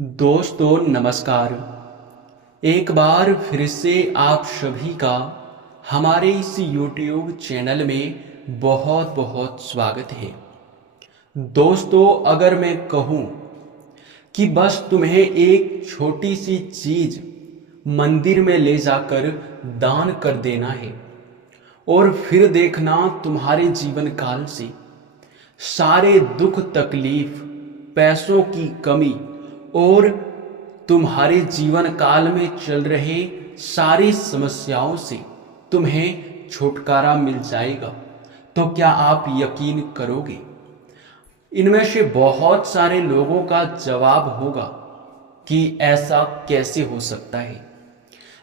दोस्तों नमस्कार। एक बार फिर से आप सभी का हमारे इस YouTube चैनल में बहुत बहुत स्वागत है। दोस्तों अगर मैं कहूँ कि बस तुम्हें एक छोटी सी चीज मंदिर में ले जाकर दान कर देना है और फिर देखना तुम्हारे जीवन काल से सारे दुख तकलीफ, पैसों की कमी और तुम्हारे जीवन काल में चल रहे सारी समस्याओं से तुम्हें छुटकारा मिल जाएगा। तो क्या आप यकीन करोगे? इनमें से बहुत सारे लोगों का जवाब होगा कि ऐसा कैसे हो सकता है।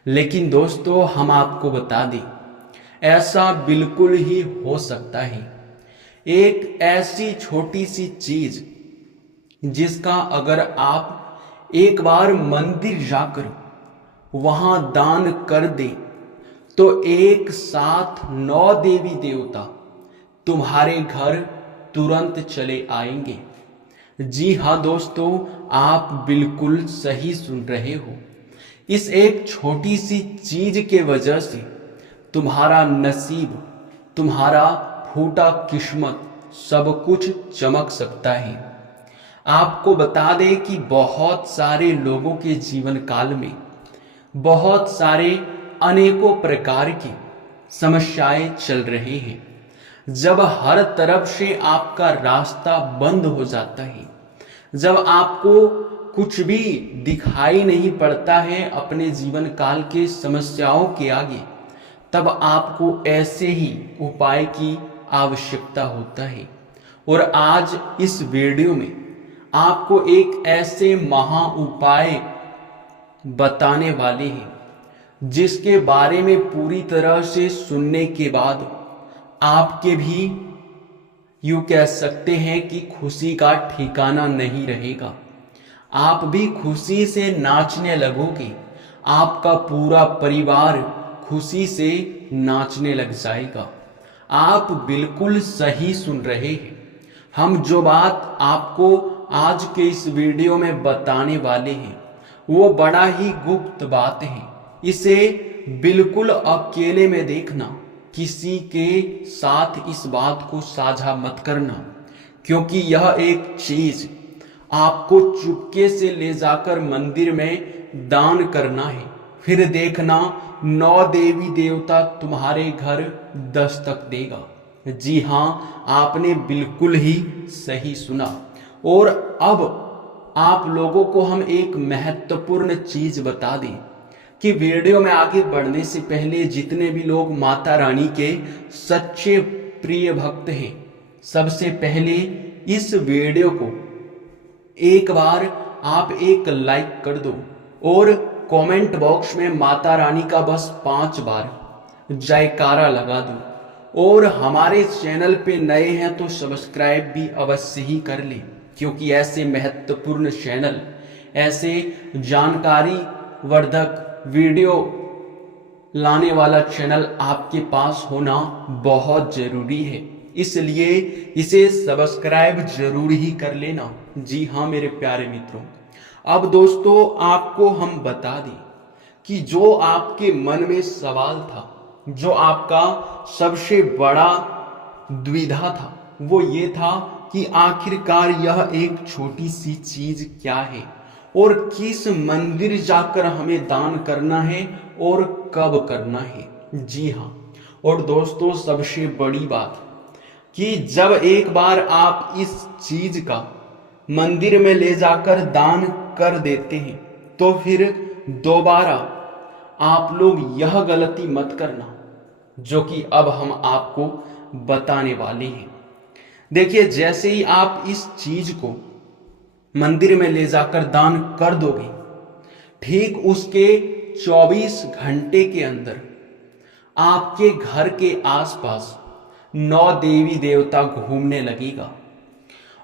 लेकिन दोस्तों हम आपको बता दें, ऐसा बिल्कुल ही हो सकता है। एक ऐसी छोटी सी चीज जिसका अगर आप एक बार मंदिर जाकर वहां दान कर दे तो एक साथ 9 देवी देवता तुम्हारे घर तुरंत चले आएंगे। जी हाँ दोस्तों, आप बिल्कुल सही सुन रहे हो। इस एक छोटी सी चीज के वजह से तुम्हारा नसीब, तुम्हारा फूटा किस्मत सब कुछ चमक सकता है। आपको बता दें कि बहुत सारे लोगों के जीवन काल में बहुत सारे अनेकों प्रकार की समस्याएं चल रही हैं। जब हर तरफ से आपका रास्ता बंद हो जाता है, जब आपको कुछ भी दिखाई नहीं पड़ता है अपने जीवन काल के समस्याओं के आगे, तब आपको ऐसे ही उपाय की आवश्यकता होता है। और आज इस वीडियो में आपको एक ऐसे महा उपाय बताने वाले हैं जिसके बारे में पूरी तरह से सुनने के बाद आपके भी यूं कह सकते हैं कि खुशी का ठिकाना नहीं रहेगा। आप भी खुशी से नाचने लगोगे, आपका पूरा परिवार खुशी से नाचने लग जाएगा। आप बिल्कुल सही सुन रहे हैं। हम जो बात आपको आज के इस वीडियो में बताने वाले हैं वो बड़ा ही गुप्त बात है। इसे बिल्कुल अकेले में देखना, किसी के साथ इस बात को साझा मत करना, क्योंकि यह एक चीज आपको चुपके से ले जाकर मंदिर में दान करना है। फिर देखना 9 देवी देवता तुम्हारे घर दस्तक देगा। जी हाँ, आपने बिल्कुल ही सही सुना। और अब आप लोगों को हम एक महत्वपूर्ण चीज बता दें कि वीडियो में आगे बढ़ने से पहले जितने भी लोग माता रानी के सच्चे प्रिय भक्त हैं, सबसे पहले इस वीडियो को एक बार आप एक लाइक कर दो और कमेंट बॉक्स में माता रानी का बस 5 बार जयकारा लगा दो। और हमारे चैनल पे नए हैं तो सब्सक्राइब भी अवश्य ही कर लें, क्योंकि ऐसे महत्वपूर्ण चैनल, ऐसे जानकारी वर्धक वीडियो लाने वाला चैनल आपके पास होना बहुत जरूरी है। इसलिए इसे सब्सक्राइब जरूर ही कर लेना। जी हाँ मेरे प्यारे मित्रों, अब दोस्तों आपको हम बता दें कि जो आपके मन में सवाल था, जो आपका सबसे बड़ा दुविधा था, वो ये था कि आखिरकार यह एक छोटी सी चीज क्या है और किस मंदिर जाकर हमें दान करना है और कब करना है। जी हाँ, और दोस्तों सबसे बड़ी बात कि जब एक बार आप इस चीज का मंदिर में ले जाकर दान कर देते हैं तो फिर दोबारा आप लोग यह गलती मत करना जो कि अब हम आपको बताने वाले हैं। देखिए, जैसे ही आप इस चीज को मंदिर में ले जाकर दान कर दोगे, ठीक उसके 24 घंटे के अंदर आपके घर के आसपास 9 देवी देवता घूमने लगेगा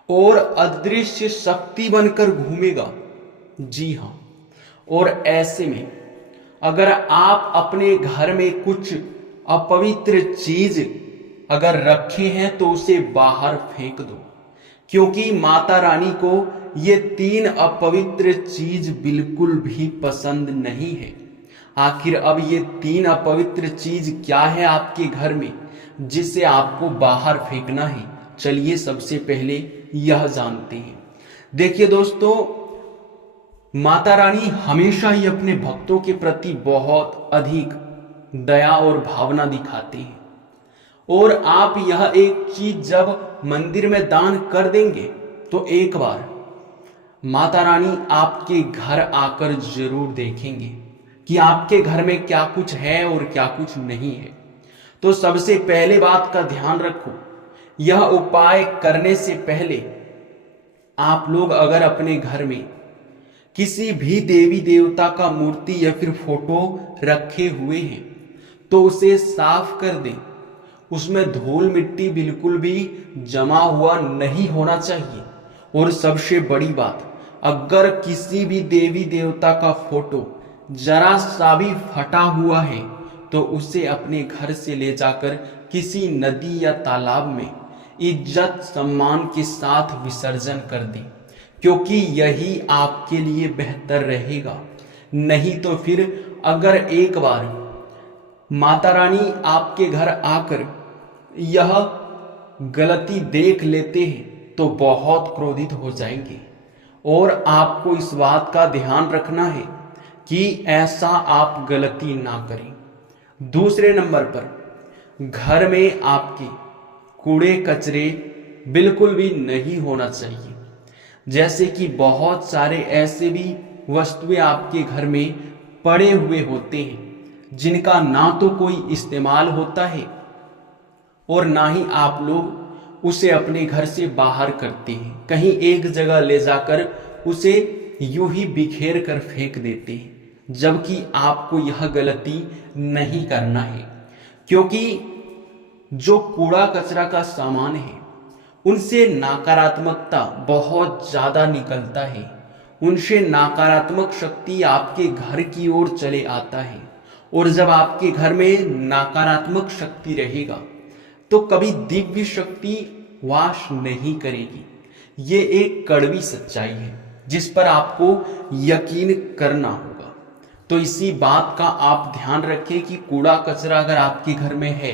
और अदृश्य शक्ति बनकर घूमेगा। जी हाँ, और ऐसे में अगर आप अपने घर में कुछ अपवित्र चीज अगर रखे हैं तो उसे बाहर फेंक दो, क्योंकि माता रानी को ये तीन अपवित्र चीज बिल्कुल भी पसंद नहीं है। आखिर अब ये तीन अपवित्र चीज क्या है आपके घर में जिसे आपको बाहर फेंकना है? चलिए सबसे पहले यह जानते हैं। देखिए दोस्तों, माता रानी हमेशा ही अपने भक्तों के प्रति बहुत अधिक दया और भावना दिखाते हैं, और आप यह एक चीज जब मंदिर में दान कर देंगे तो एक बार माता रानी आपके घर आकर जरूर देखेंगे कि आपके घर में क्या कुछ है और क्या कुछ नहीं है। तो सबसे पहले बात का ध्यान रखो, यह उपाय करने से पहले आप लोग अगर अपने घर में किसी भी देवी देवता का मूर्ति या फिर फोटो रखे हुए हैं तो उसे साफ कर दें। उसमें धूल मिट्टी बिल्कुल भी जमा हुआ नहीं होना चाहिए। और सबसे बड़ी बात, अगर किसी भी देवी देवता का फोटो जरा सा भी फटा हुआ है तो उसे अपने घर से ले जाकर किसी नदी या तालाब में इज्जत सम्मान के साथ विसर्जन कर दें, क्योंकि यही आपके लिए बेहतर रहेगा। नहीं तो फिर अगर एक बार माता रानी आपके घर आकर यह गलती देख लेते हैं तो बहुत क्रोधित हो जाएंगे। और आपको इस बात का ध्यान रखना है कि ऐसा आप गलती ना करें। दूसरे नंबर पर, घर में आपके कूड़े कचरे बिल्कुल भी नहीं होना चाहिए। जैसे कि बहुत सारे ऐसे भी वस्तुएं आपके घर में पड़े हुए होते हैं जिनका ना तो कोई इस्तेमाल होता है और ना ही आप लोग उसे अपने घर से बाहर करते हैं। कहीं एक जगह ले जाकर उसे यूं ही बिखेर कर फेंक देते हैं, जबकि आपको यह गलती नहीं करना है। क्योंकि जो कूड़ा कचरा का सामान है उनसे नकारात्मकता बहुत ज्यादा निकलता है। उनसे नकारात्मक शक्ति आपके घर की ओर चले आता है, और जब आपके घर में नकारात्मक शक्ति रहेगा तो कभी दिव्य शक्ति वास नहीं करेगी। ये एक कड़वी सच्चाई है जिस पर आपको यकीन करना होगा। तो इसी बात का आप ध्यान रखें कि कूड़ा कचरा अगर आपके घर में है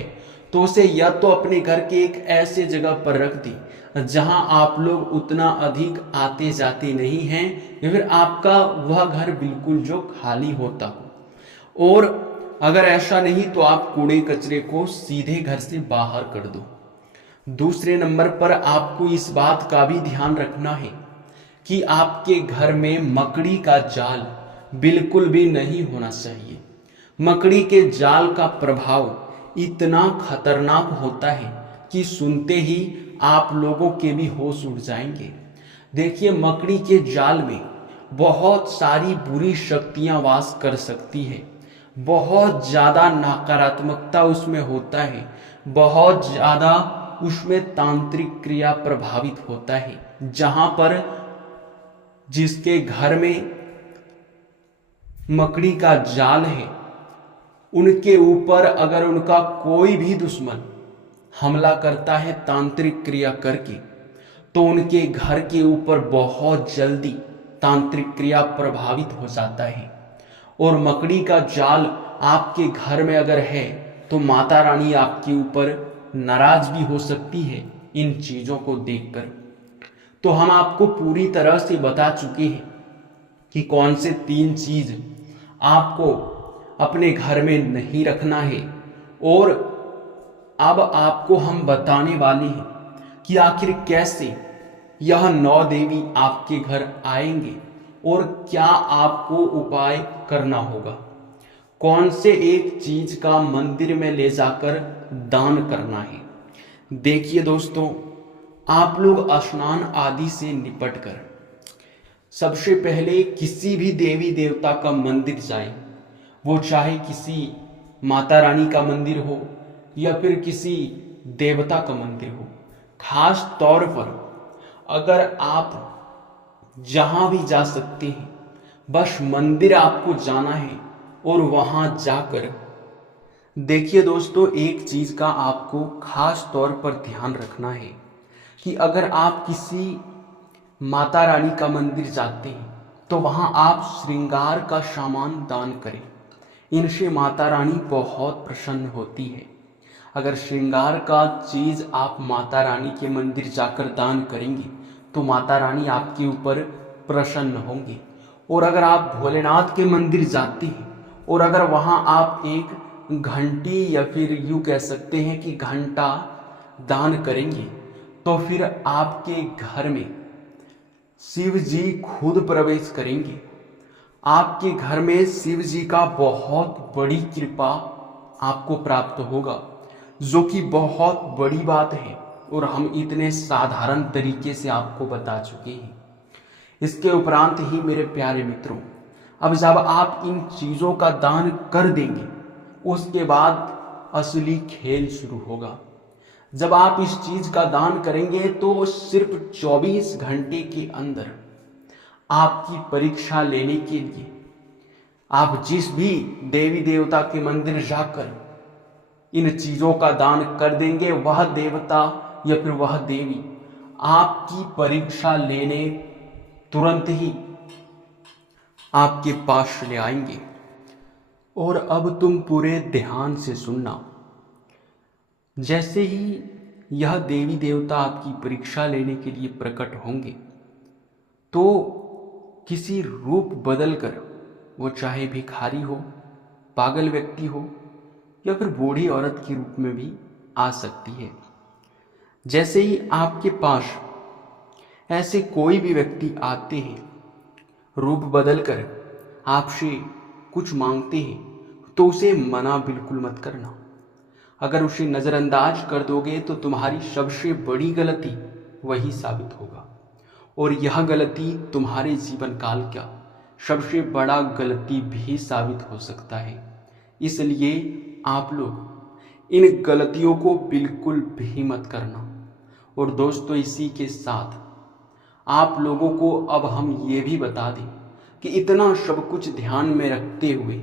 तो उसे या तो अपने घर के एक ऐसे जगह पर रख दें जहां आप लोग उतना अधिक आते जाते नहीं हैं, या फिर आपका वह घर बिल्कुल जो खाली होता हो। और अगर ऐसा नहीं तो आप कूड़े कचरे को सीधे घर से बाहर कर दो। दूसरे नंबर पर आपको इस बात का भी ध्यान रखना है कि आपके घर में मकड़ी का जाल बिल्कुल भी नहीं होना चाहिए। मकड़ी के जाल का प्रभाव इतना खतरनाक होता है कि सुनते ही आप लोगों के भी होश उड़ जाएंगे। देखिए, मकड़ी के जाल में बहुत सारी बुरी शक्तियां वास कर सकती है। बहुत ज्यादा नकारात्मकता उसमें होता है, बहुत ज्यादा उसमें तांत्रिक क्रिया प्रभावित होता है। जहां पर जिसके घर में मकड़ी का जाल है उनके ऊपर अगर उनका कोई भी दुश्मन हमला करता है तांत्रिक क्रिया करके, तो उनके घर के ऊपर बहुत जल्दी तांत्रिक क्रिया प्रभावित हो जाता है। और मकड़ी का जाल आपके घर में अगर है तो माता रानी आपके ऊपर नाराज भी हो सकती है इन चीजों को देखकर। तो हम आपको पूरी तरह से बता चुके हैं कि कौन से 3 चीज आपको अपने घर में नहीं रखना है, और अब आपको हम बताने वाले हैं कि आखिर कैसे यह 9 देवी आपके घर आएंगे और क्या आपको उपाय करना होगा। कौन से एक चीज का मंदिर में ले जाकर दान करना है। देखिए दोस्तों, आप लोग स्नान आदि से निपटकर सबसे पहले किसी भी देवी देवता का मंदिर जाएं। वो चाहे किसी माता रानी का मंदिर हो या फिर किसी देवता का मंदिर हो। खास तौर पर अगर आप जहां भी जा सकते हैं, बस मंदिर आपको जाना है और वहां जाकर देखिए दोस्तों, एक चीज का आपको खास तौर पर ध्यान रखना है कि अगर आप किसी माता रानी का मंदिर जाते हैं तो वहाँ आप श्रृंगार का सामान दान करें। इनसे माता रानी बहुत प्रसन्न होती है। अगर श्रृंगार का चीज़ आप माता रानी के मंदिर जाकर दान करेंगे तो माता रानी आपके ऊपर प्रसन्न होंगे। और अगर आप भोलेनाथ के मंदिर जाते हैं और अगर वहाँ आप एक घंटी या फिर यूँ कह सकते हैं कि घंटा दान करेंगे तो फिर आपके घर में शिव जी खुद प्रवेश करेंगे। आपके घर में शिव जी का बहुत बड़ी कृपा आपको प्राप्त होगा, जो कि बहुत बड़ी बात है और हम इतने साधारण तरीके से आपको बता चुके हैं। इसके उपरांत ही मेरे प्यारे मित्रों, अब जब आप इन चीज़ों का दान कर देंगे उसके बाद असली खेल शुरू होगा। जब आप इस चीज़ का दान करेंगे तो सिर्फ 24 घंटे के अंदर आपकी परीक्षा लेने के लिए आप जिस भी देवी देवता के मंदिर जाकर इन चीज़ों का दान कर देंगे, वह देवता या फिर वह देवी आपकी परीक्षा लेने तुरंत ही आपके पास ले आएंगे। और अब तुम पूरे ध्यान से सुनना। जैसे ही यह देवी देवता आपकी परीक्षा लेने के लिए प्रकट होंगे तो किसी रूप बदलकर, वो चाहे भिखारी हो, पागल व्यक्ति हो या फिर बूढ़ी औरत के रूप में भी आ सकती है। जैसे ही आपके पास ऐसे कोई भी व्यक्ति आते हैं, रूप बदलकर आपसे कुछ मांगते हैं, तो उसे मना बिल्कुल मत करना। अगर उसे नज़रअंदाज कर दोगे तो तुम्हारी सबसे बड़ी गलती वही साबित होगा और यह गलती तुम्हारे जीवन काल का सबसे बड़ा गलती भी साबित हो सकता है। इसलिए आप लोग इन गलतियों को बिल्कुल भी मत करना। और दोस्तों, इसी के साथ आप लोगों को अब हम ये भी बता दें कि इतना सब कुछ ध्यान में रखते हुए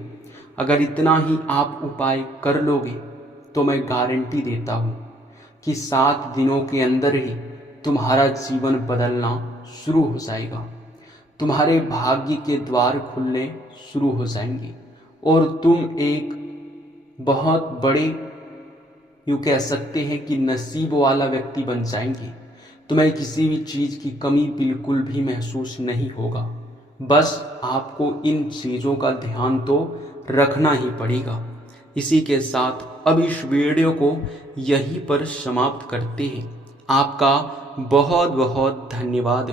अगर इतना ही आप उपाय कर लोगे तो मैं गारंटी देता हूँ कि 7 दिनों के अंदर ही तुम्हारा जीवन बदलना शुरू हो जाएगा। तुम्हारे भाग्य के द्वार खुलने शुरू हो जाएंगे और तुम एक बहुत बड़े, यूँ कह सकते हैं कि नसीब वाला व्यक्ति बन जाएंगे। तुम्हें किसी भी चीज़ की कमी बिल्कुल भी महसूस नहीं होगा। बस आपको इन चीज़ों का ध्यान तो रखना ही पड़ेगा। इसी के साथ अब इस वीडियो को यहीं पर समाप्त करते हैं। आपका बहुत बहुत धन्यवाद।